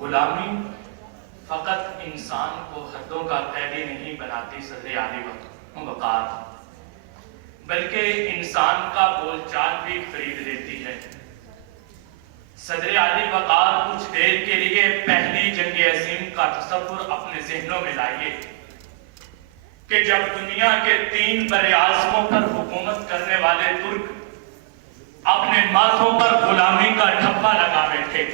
غلامی فقط انسان کو حدوں کا قیدی نہیں بناتی صدر عالی وقار، بلکہ انسان کا بول چال بھی خرید لیتی ہے۔ صدر عالی وقار کچھ دیر کے لیے پہلی جنگ عظیم کا تصور اپنے ذہنوں میں لائیے کہ جب دنیا کے 3 براعظموں پر حکومت کرنے والے ترک اپنے ماتھوں پر غلامی کا ٹھپا لگا بیٹھے،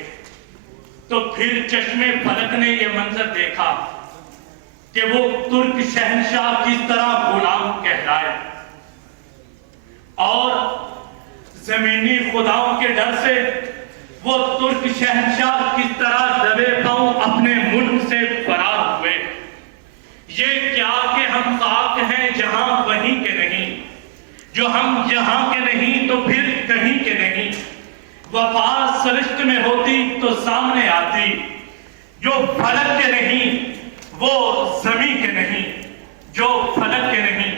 تو پھر چشمے فلک نے یہ منظر دیکھا کہ وہ ترک شہنشاہ کس طرح غلام کہلائے اور زمینی خداؤں کے ڈر سے وہ ترک شہنشاہ کس طرح دبے پاؤں اپنے ملک سے فرار ہوئے۔ یہ کیا کہ ہم خاک ہیں جہاں وہیں کے نہیں، جو ہم یہاں کے نہیں تو پھر کہیں کے نہیں۔ وفا سرشت میں ہوتی تو سامنے آتی، جو فلک کے نہیں وہ زمین کے نہیں، جو فلک کے نہیں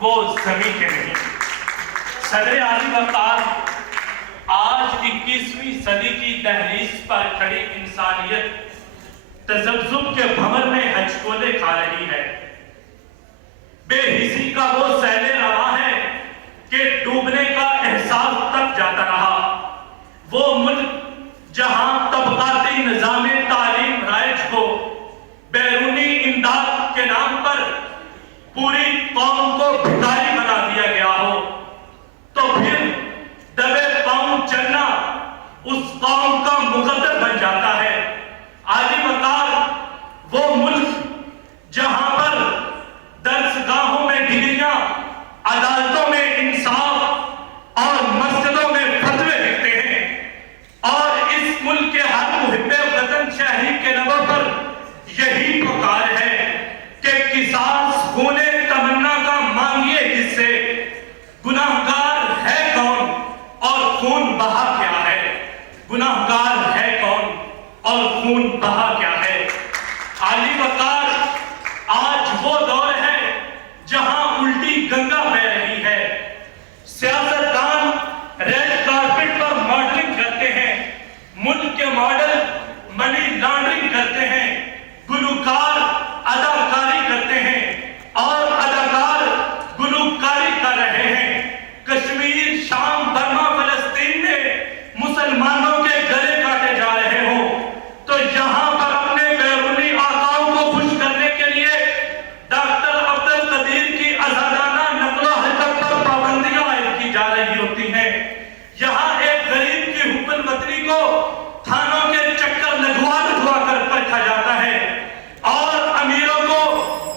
وہ زمین کے نہیں۔ صدر عالی وقار آج 21ویں صدی کی دہلیز پر کھڑی انسانیت تذبذب کے بھنور میں ہچکولے کھا رہی ہے۔ بے حسی کا وہ سیل رواں ہے کہ ڈوبنے کا احساس تک جاتا رہا۔ وہ ملک جہاں طبقاتی نظام تعلیم رائج ہو، بیرونی امداد کے نام پر پوری قوم کو بھکاری بنا دیا گیا ہو، تو پھر دبے پاؤں چلنا اس قوم کا مقدر بن جاتا ہے۔ عالی وقار وہ ملک جہاں پر درسگاہوں میں ڈگریاں، عدالتوں میں انصاف اور مسجدوں میں فتوے لکھتے ہیں، اور اس ملک کے ہر محب وطن شہری کے لبوں پر یہی پکار ہے کہ قصاص خون تمنا کا مانگیے کس سے، گناہگار ہے کون اور خون بہا کیا ہے، گناہگار ہے کون اور خون بہا کیا ہے۔ عالی وقار آج وہ دور ہے جہاں الٹی گنگا بہ رہی ہے۔ سیاستدان ریڈ کارپٹ پر ماڈلنگ کرتے ہیں، ملک کے ماڈل منی لانڈرنگ کرتے ہیں، گلوکار اداکاری کرتے ہیں اور اداکار گلوکاری کر رہے ہیں۔ کشمیر، شام، برما، فلسطین میں مسلمانوں کے گلے کاٹے جا رہے ہوں، تو یہاں پر اپنے بیرونی آقاؤں کو خوش کرنے کے لیے ڈاکٹر عبدالقدیر کی آزادانہ نقل و حرکت پر پابندیاں عائد کی جا رہی ہوتی ہیں۔ یہاں ایک غریب کی حب الوطنی کو تھانوں کے چکر لگوا کر پرکھا جاتا ہے، اور امیروں کو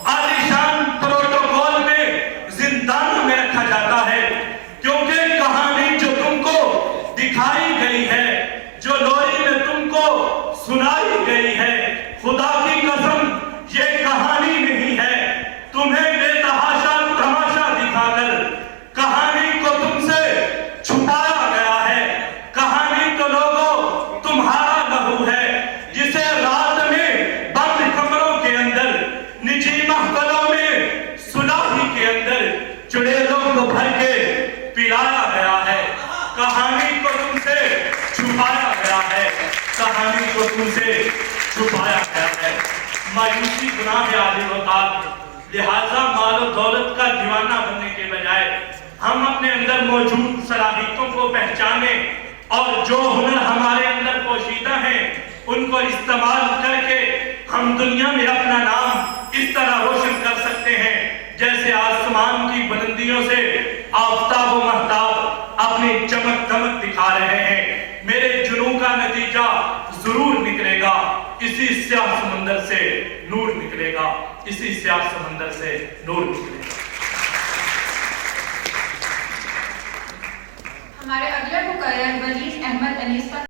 عالیشان پروٹوکول میں زندانوں میں رکھا جاتا ہے، کیونکہ کہانی جو تم کو دکھائی گئی ہے، جو لوری میں تم کو سنائی گئی ہے، خدا کی قسم یہ کہانی نہیں ہے۔ تمہیں بے تحاشا تماشا دکھا کر کہانی کو تم سے چھپایا گیا ہے۔ کہانی تو لوگوں تمہارا لہو ہے، جسے رات میں بند کمروں کے اندر، نجی محفلوں میں، سلاحی کے اندر چڑیلوں کو بھر کے پلایا گیا ہے۔ کہانی کو تم سے چھپایا گیا ہے، کہانی کو تم سے چھپایا گیا ہے۔ مایوسی گناہ ہے عالی وقار، لہذا مال و دولت کا دیوانہ بننے کے بجائے ہم اپنے اندر موجود صلاحیتوں کو پہچانیں، اور جو ہنر ہمارے اندر پوشیدہ ہیں ان کو استعمال کر کے ہم دنیا میں اپنا نام اس طرح روشن کر سکتے ہیں جیسے آسمان کی بلندیوں سے آفتاب و مہتاب اپنی چمک دمک دکھا رہے ہیں۔ میرے جنون کا نتیجہ ضرور نکلے گا، اسی سیاہ سمندر سے نور نکلے گا، اسی سیاہ سمندر سے نور نکلے گا۔ ہمارے اگلے مقرر ولیز احمد انیس کا